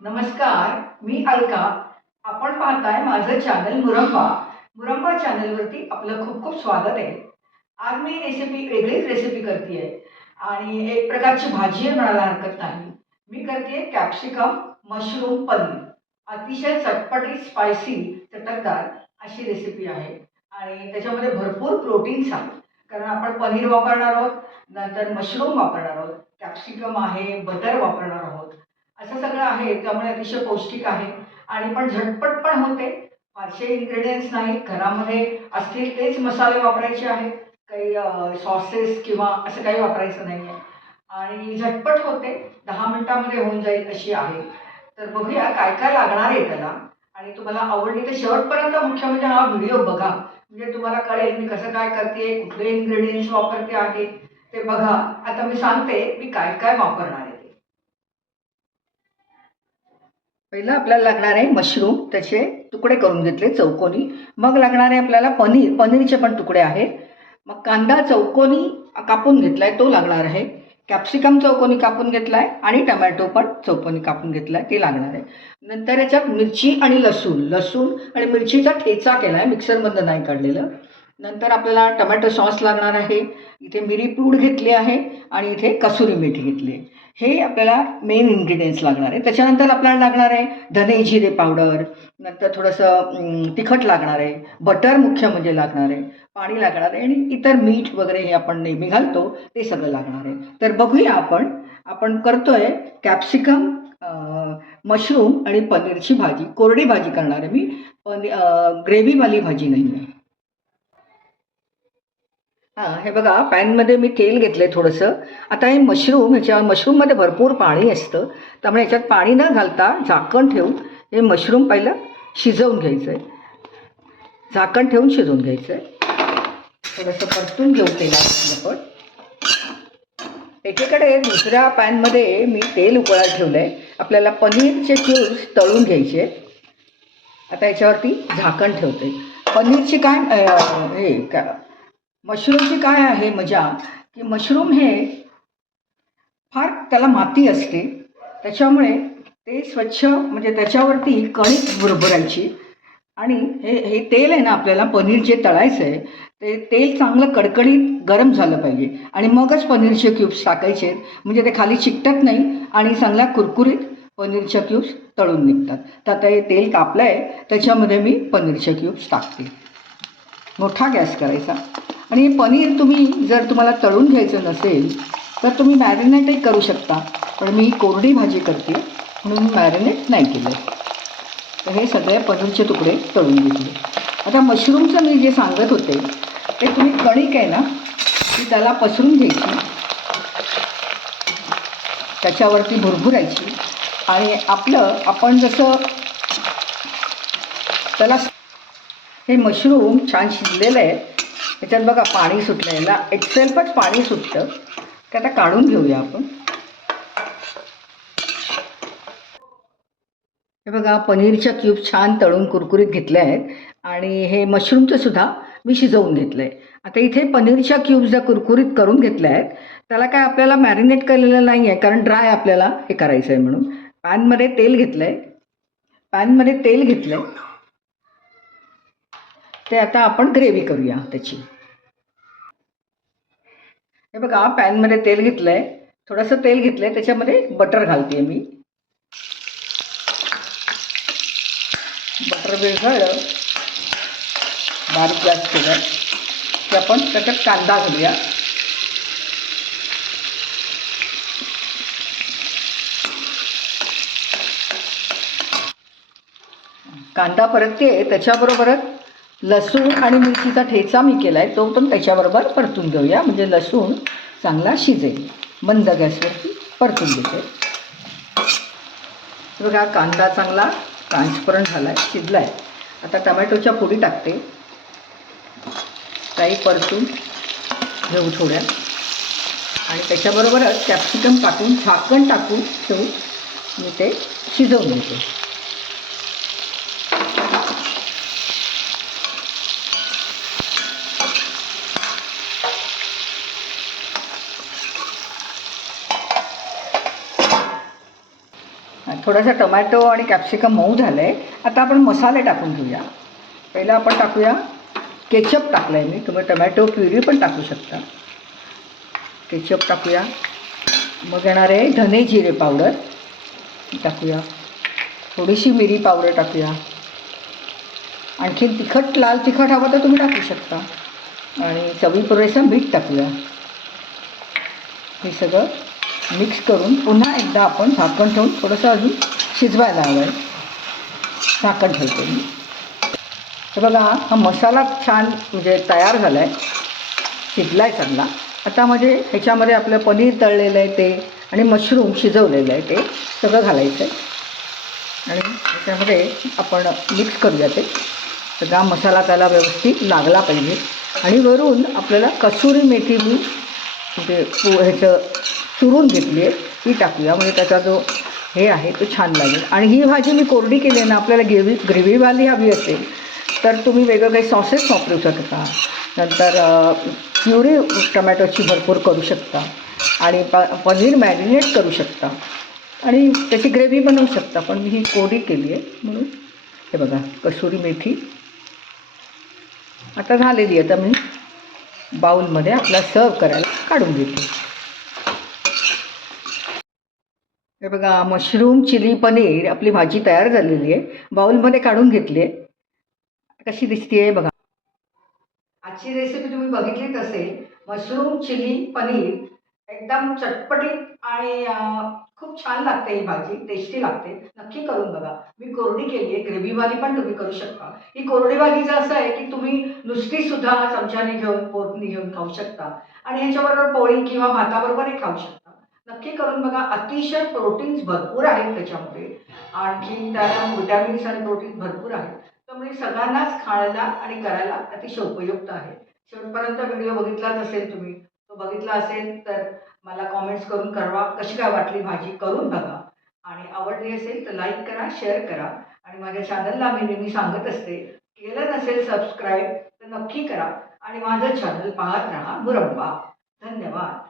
नमस्कार, मी अलका. आपण पाहताय माझं चॅनल मुरंबा. मुरंबा चॅनलवरती आपलं खूप खूप स्वागत आहे. आज मी वेगळीच रेसिपी करतीये आणि एक प्रकारची भाजी आहे म्हणायला हरकत नाही. मी करतीये कॅप्सिकम मशरूम पनीर. अतिशय चटपटीत, स्पायसी, चटकदार अशी रेसिपी आहे आणि त्याच्यामध्ये भरपूर प्रोटीन्स आहेत. कारण आपण पनीर वापरणार आहोत, नंतर मशरूम वापरणार आहोत, कॅप्सिकम आहे, बटर वापरणार आहोत. असं सगळं आहे, त्यामुळे अतिशय पौष्टिक आहे आणि पण झटपट पण होते. फारसे इन्ग्रेडियंट्स नाहीत, घरामध्ये असतील तेच मसाले वापरायचे आहेत. काही सॉसेस किंवा असं काही वापरायचं नाही आहे आणि झटपट होते. 10 मिनिटामध्ये होऊन जाईल अशी आहे. तर बघूया काय काय लागणार आहे त्याला. आणि तुम्हाला आवडली तर शेवटपर्यंत मुख्य म्हणजे हा व्हिडिओ बघा, म्हणजे तुम्हाला कळेल मी कसं काय करते, कुठले इन्ग्रेडियंट्स वापरते आहे ते बघा. आता मी सांगते मी काय काय वापरणार आहे. पहिलं आपल्याला लागणार आहे मशरूम, त्याचे तुकडे करून घेतले चौकोनी. मग लागणार आहे आपल्याला पनीर, पनीरचे पण तुकडे आहेत. मग कांदा चौकोनी कापून घेतलाय तो लागणार आहे. कॅप्सिकम चौकोनी कापून घेतलाय आणि टमॅटो पण चौकोनी कापून घेतलाय ते लागणार आहे. नंतर याच्यात मिरची आणि लसूण, लसूण आणि मिरचीचा ठेचा केला आहे, मिक्सरमधनं नाही काढलेलं. नंतर आपल्याला टमॅटो सॉस लागणार आहे. इथे मिरी पूड घेतली आहे आणि इथे कसुरी मेथी घेतली आहे. हे आपल्याला मेन इन्ग्रेडियंट्स लागणार आहे. त्याच्यानंतर आपल्याला लागणार आहे धने जिरे पावडर, नंतर थोडंसं तिखट लागणार आहे, बटर मुख्य म्हणजे लागणार आहे, पाणी लागणार आहे आणि इतर मीठ वगैरे हे आपण नेहमी घालतो ते सगळं लागणार आहे. तर बघूया आपण आपण करतोय कॅप्सिकम मशरूम आणि पनीरची भाजी. कोरडी भाजी करणार आहे मी, ग्रेव्हीवाली भाजी नाही आहे. हां, हे बघा पॅनमध्ये मी तेल घेतलंय थोडंसं. आता हे मशरूममध्ये भरपूर पाणी असतं, त्यामुळे ह्याच्यात पाणी न घालता झाकण ठेवून हे मशरूम पहिलं शिजवून घ्यायचं आहे. झाकण ठेवून शिजवून घ्यायचं आहे. थोडंसं परतून घेऊ तेलात आपण. एकीकडे दुसऱ्या पॅनमध्ये मी तेल उकळायला ठेवलं आहे. आपल्याला पनीरचे क्यूब्स तळून घ्यायचे. आता याच्यावरती झाकण ठेवते. पनीरची मशरूमची काय आहे मजा, की मशरूम हे फार त्याला माती असते, त्याच्यामुळे ते स्वच्छ म्हणजे त्याच्यावरती कणिक भुरभुरायची. आणि हे हे तेल आहे ना, आपल्याला पनीर जे तळायचं आहे ते तेल चांगलं कडकडीत गरम झालं पाहिजे आणि मगच पनीरचे क्यूब्स टाकायचे, म्हणजे ते खाली चिकटत नाही आणि चांगल्या कुरकुरीत पनीरच्या क्यूब्स तळून निघतात. तर आता हे तेल तापलं आहे, त्याच्यामध्ये मी पनीरचे क्यूब्स टाकते. मोठा गॅस करायचा. आणि पनीर जर तुम्हाला तळून घ्यायचं नसेल तर तुम्ही मॅरिनेटही करू शकता, पण मी कोरडी भाजी करते म्हणून मॅरिनेट नाही केलं. तर हे सगळे पनीरचे तुकडे तळून घेतले. आता मशरूमचं मी जे सांगत होते ते तुम्ही कणिक आहे ना ती त्याला पसरून घ्यायची, त्याच्यावरती भुरभुरायची आणि आपण जसं त्याला हे मशरूम छान शिजलेलं आहे. त्याच्यात बघा पाणी सुटलं आहे, याला एकसेल्फच पाणी सुटतं. ते आता काढून घेऊया आपण. हे बघा पनीरच्या क्यूब छान तळून कुरकुरीत घेतले आहेत आणि हे मशरूमचं सुद्धा मी शिजवून घेतलं आहे. आता इथे पनीरच्या क्यूब्स ज्या कुरकुरीत करून घेतल्या आहेत त्याला काय आपल्याला मॅरिनेट केलेलं नाही आहे, कारण ड्राय आपल्याला हे करायचं आहे म्हणून. पॅनमध्ये तेल घेतलं आहे. ते आता आपण ग्रेव्ही करूया त्याची. हे बघा पॅनमध्ये तेल घेतलं आहे, थोडंसं तेल घेतलं आहे, त्याच्यामध्ये बटर घालते मी. बटर विरघळलं, बारीक गॅस केलं की आपण त्याच्यात कांदा घालूया. कांदा परतते, त्याच्याबरोबरच लसूण आणि मिरचीचा ठेचा मी केला आहे तो पण त्याच्याबरोबर परतून घेऊया, म्हणजे लसूण चांगला शिजेल. मंद गॅसवरती परतून घेते. बघा कांदा चांगला ट्रान्सपरंट झाला आहे, शिजला आहे. आता टमॅटोच्या फोडी टाकते, काही परतून घेऊ थोड्या आणि त्याच्याबरोबरच कॅप्सिकम टाकून झाकण टाकून ठेवून मी ते शिजवून घेते. थोडासा टोमॅटो आणि कॅप्सिकम मऊ झालं आहे. आता आपण मसाले टाकून घेऊया. पहिला आपण टाकूया केचप टाकलं आहे मी. तुम्ही टोमॅटो प्युरी पण टाकू शकता. केचप टाकूया. मग येणार आहे धने जिरे पावडर टाकूया. थोडीशी मिरी पावडर टाकूया. आणखीन तिखट लाल तिखट हवं तर तुम्ही टाकू शकता. आणि चवीपुरेसं मीठ टाकूया. हे सगळं मिक्स करून पुन्हा एकदा आपण झाकण ठेवून थोडंसं अजून शिजवायला हवं आहे. झाकण ठेवते मी. तर बघा हा मसाला छान म्हणजे तयार झाला आहे, शिजला आहे चांगला. आता म्हणजे ह्याच्यामध्ये आपलं पनीर तळलेलं आहे ते आणि मशरूम शिजवलेलं आहे ते सगळं घालायचं आहे आणि त्याच्यामध्ये आपण मिक्स करूया. ते सगळा मसाला त्याला व्यवस्थित लागला पाहिजे. आणि वरून आपल्याला कसुरी मेथी मी म्हणजे ह्याचं चुरून घेतली आहे ती टाकूया. म्हणजे त्याचा जो हे आहे तो छान लागेल. आणि ही भाजी मी कोरडी केली आहे ना, आपल्याला ग्रेव्हीवाली हवी असेल तर तुम्ही वेगवेगळे सॉसेस वापरू शकता. नंतर प्युरी टमॅटोची भरपूर करू शकता आणि पनीर मॅरिनेट करू शकता आणि त्याची ग्रेव्ही बनवू शकता. पण मी ही कोरडी केली आहे म्हणून. हे बघा कसुरी मेथी आता झालेली आहे. आता मी बाउलमध्ये आपला सर्व करायला काढून घेते. हे बघा मशरूम चिली पनीर आपली भाजी तयार झालेली आहे. बाउलमध्ये काढून घेतली आहे. कशी दिसते आहे बघा. आजची रेसिपी तुम्ही बघितलीच असेल. मशरूम चिली पनीर एकदम चटपटीत आणि खूप छान लागते ही भाजी. टेस्टी लागते. नक्की करून बघा. मी कोरडी केली आहे. ग्रेव्हीवाली पण तुम्ही करू शकता. ही कोरडी भाजीचं असं आहे की तुम्ही नुसती सुद्धा चमच्याने घेऊन पोटनी घेऊन खाऊ शकता आणि ह्याच्याबरोबर पोळी किंवा भाताबरोबरही खाऊ शकता. नक्की करून बघा. अतिशय प्रोटीन्स भरपूर आहेत त्याच्यामध्ये. आणखी त्याला व्हिटॅमिन्स आणि प्रोटीन्स भरपूर आहेत. त्यामुळे सगळ्यांनाच खायला आणि करायला अतिशय उपयुक्त आहे. शेवटपर्यंत व्हिडिओ बघितलाच असेल तुम्ही. तो बघितला असेल तर मला कॉमेंट्स करून कळवा कशी काय वाटली भाजी. करून बघा आणि आवडली असेल तर लाईक करा, शेअर करा. आणि माझ्या चॅनलला मी नेहमी सांगत असते, केलं नसेल सबस्क्राईब तर नक्की करा आणि माझं चॅनल पाहत राहा मुरंबा. धन्यवाद.